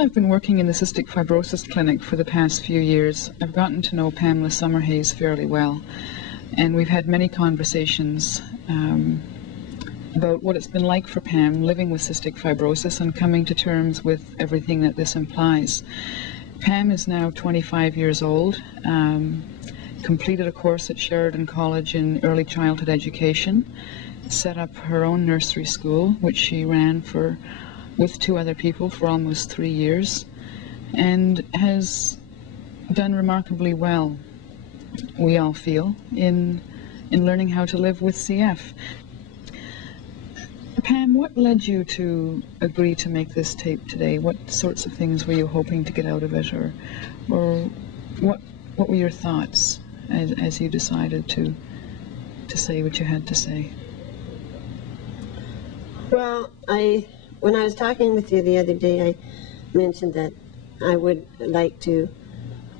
I've been working in the cystic fibrosis clinic for the past few years, I've gotten to know Pamela Summerhays fairly well, and we've had many conversations about what it's been like for Pam living with cystic fibrosis and coming to terms with everything that this implies. Pam is now 25 years old, completed a course at Sheridan College in early childhood education, set up her own nursery school, which she ran with 2 other people for almost 3 years, and has done remarkably well, we all feel, in learning how to live with CF. Pam, what led you to agree to make this tape today? What sorts of things were you hoping to get out of it, or what were your thoughts as you decided to say what you had to say? Well, when I was talking with you the other day, I mentioned that I would like to,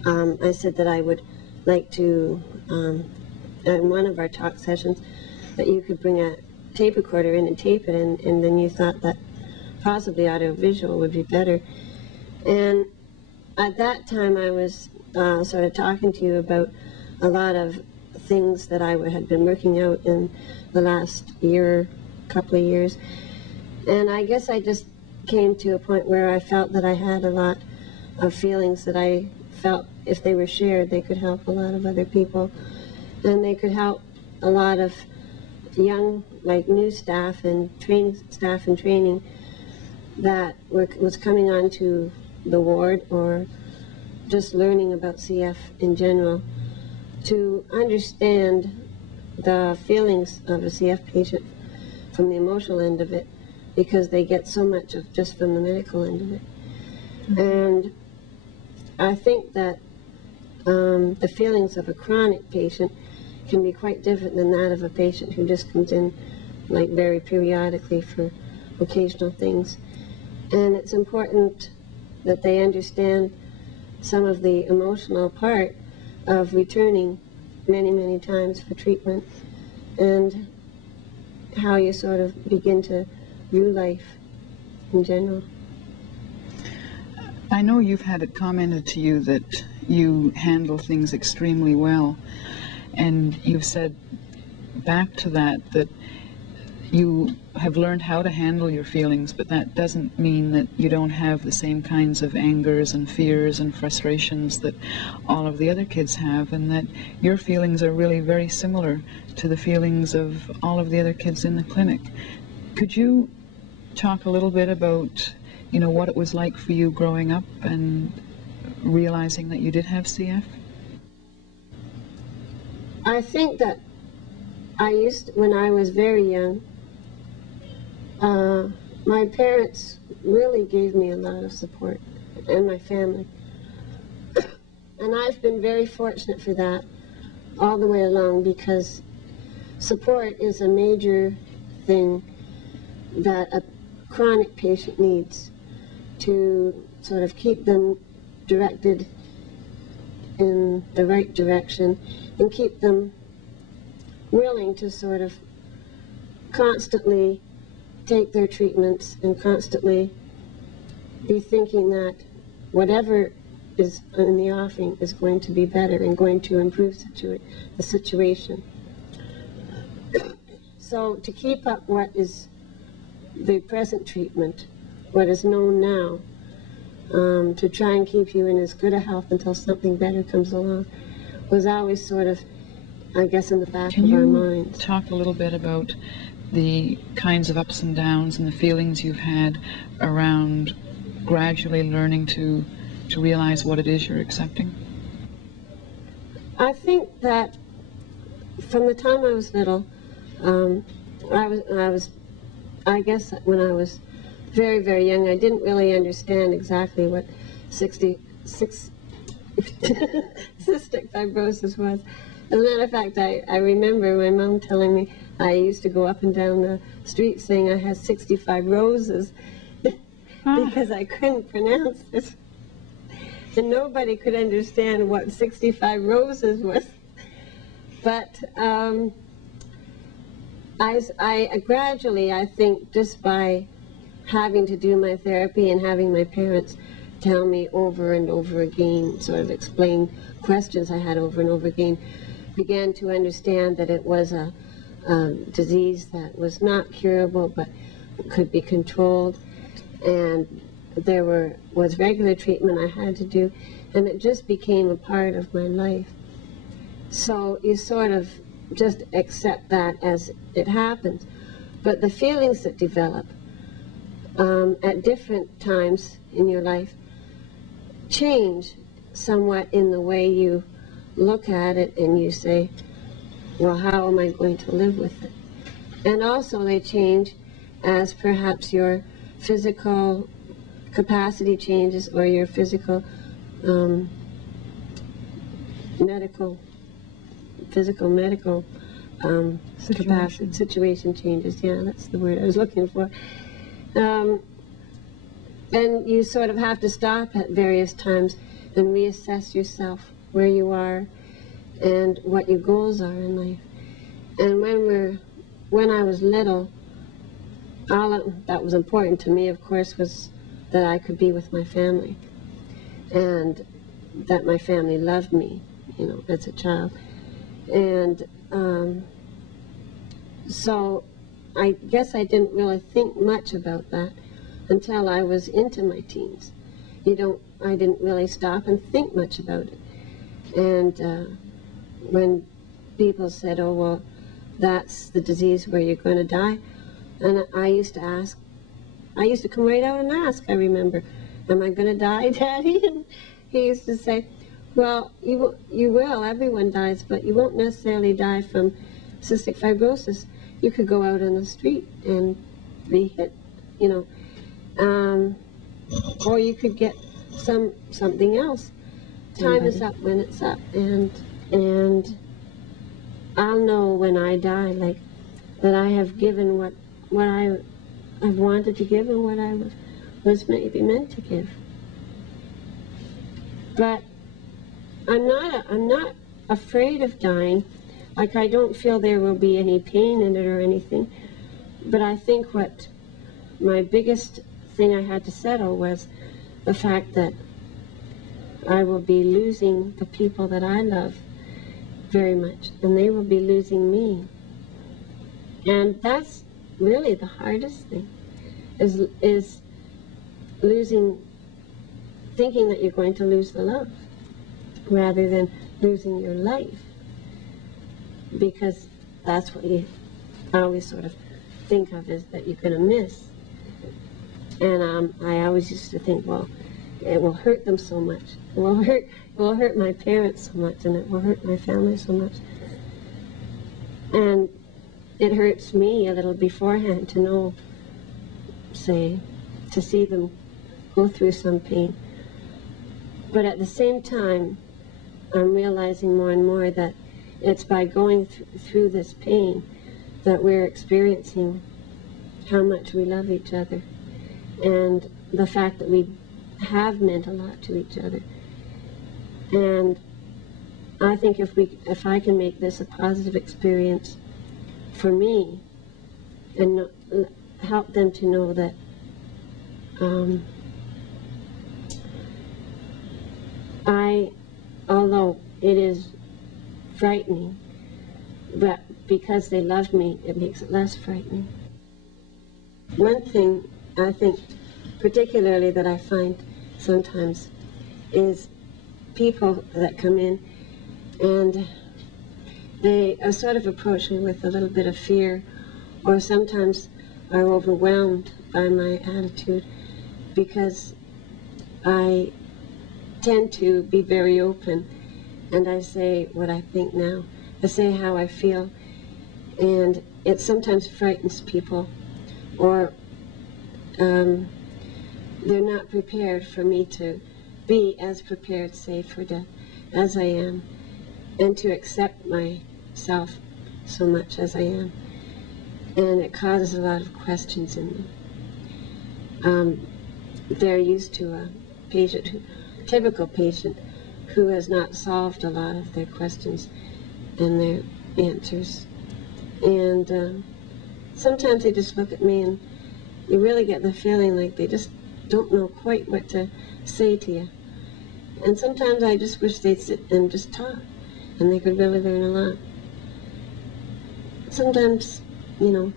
I said that I would like to, in one of our talk sessions, that you could bring a tape recorder in and tape it, and then you thought that possibly audio-visual would be better. And at that time I was sort of talking to you about a lot of things that I had been working out in the last couple of years. And I guess I just came to a point where I felt that I had a lot of feelings that I felt if they were shared, they could help a lot of other people. And they could help a lot of young, like new staff and training that was coming onto the ward or just learning about CF in general, to understand the feelings of a CF patient from the emotional end of it, because they get so much of just from the medical end of it. And I think that the feelings of a chronic patient can be quite different than that of a patient who just comes in like very periodically for occasional things. And it's important that they understand some of the emotional part of returning many, many times for treatment, and how you sort of begin to view life in general. I know you've had it commented to you that you handle things extremely well, and you've said back to that you have learned how to handle your feelings, but that doesn't mean that you don't have the same kinds of angers and fears and frustrations that all of the other kids have, and that your feelings are really very similar to the feelings of all of the other kids in the clinic. Could you talk a little bit about, what it was like for you growing up and realizing that you did have CF? I think that when I was very young, my parents really gave me a lot of support, and my family. And I've been very fortunate for that all the way along, because support is a major thing that a chronic patient needs to sort of keep them directed in the right direction and keep them willing to sort of constantly take their treatments and constantly be thinking that whatever is in the offing is going to be better and going to improve the situation. So to keep up what is the present treatment, what is known now, to try and keep you in as good a health until something better comes along, was always sort of, I guess, in the back of our minds. Can you talk a little bit about the kinds of ups and downs and the feelings you've had around gradually learning to realize what it is you're accepting? I think that from the time I was little, I guess when I was very, very young, I didn't really understand exactly what cystic fibrosis was. As a matter of fact, I remember my mom telling me I used to go up and down the street saying I had 65 roses because I couldn't pronounce it. And nobody could understand what 65 roses was. But I gradually, I think, just by having to do my therapy and having my parents tell me over and over again, sort of explain questions I had over and over again, began to understand that it was a disease that was not curable but could be controlled, and there was regular treatment I had to do, and it just became a part of my life. So you sort of just accept that as it happens. But the feelings that develop at different times in your life change somewhat in the way you look at it, and you say, well, how am I going to live with it? And also they change as perhaps your physical capacity changes, or your physical medical capacity, situation changes. Yeah, that's the word I was looking for. And you sort of have to stop at various times and reassess yourself, where you are and what your goals are in life. And when I was little, all that was important to me, of course, was that I could be with my family, and that my family loved me, you know, as a child. And so I guess I didn't really think much about that until I was into my teens. I didn't really stop and think much about it. And when people said, oh, well, that's the disease where you're going to die, and I used to come right out and ask, I remember, am I going to die, Daddy? And he used to say, well, you will, everyone dies, but you won't necessarily die from cystic fibrosis. You could go out on the street and be hit, you know, or you could get something else. Time is up when it's up, and I'll know when I die, like, that I have given what I've wanted to give and what I was maybe meant to give. But I'm not afraid of dying. Like, I don't feel there will be any pain in it or anything. But I think what my biggest thing I had to settle was the fact that I will be losing the people that I love very much, and they will be losing me. And that's really the hardest thing, is losing, thinking that you're going to lose the love rather than losing your life, because that's what you always sort of think of, is that you're going to miss. And I always used to think, well, it will hurt them so much. It will hurt my parents so much, and it will hurt my family so much. And it hurts me a little beforehand to know, say, to see them go through some pain. But at the same time, I'm realizing more and more that it's by going through this pain that we're experiencing how much we love each other, and the fact that we have meant a lot to each other. And I think if I can make this a positive experience for me, and help them to know that although it is frightening, but because they love me, it makes it less frightening. One thing I think particularly that I find sometimes is people that come in and they are sort of approach me with a little bit of fear, or sometimes are overwhelmed by my attitude, because I tend to be very open, and I say what I think now. I say how I feel, and it sometimes frightens people, or they're not prepared for me to be as prepared, say, for death as I am, and to accept myself so much as I am. And it causes a lot of questions in them. They're used to a patient, typical patient, who has not solved a lot of their questions and their answers. And sometimes they just look at me and you really get the feeling like they just don't know quite what to say to you. And sometimes I just wish they'd sit and just talk, and they could really learn a lot. Sometimes, you know,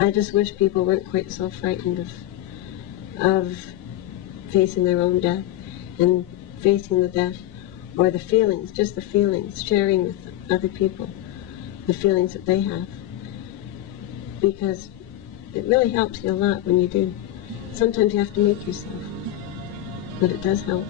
I just wish people weren't quite so frightened of facing their own death and facing the death, or the feelings, just the feelings, sharing with other people the feelings that they have. Because it really helps you a lot when you do. Sometimes you have to make yourself, but it does help.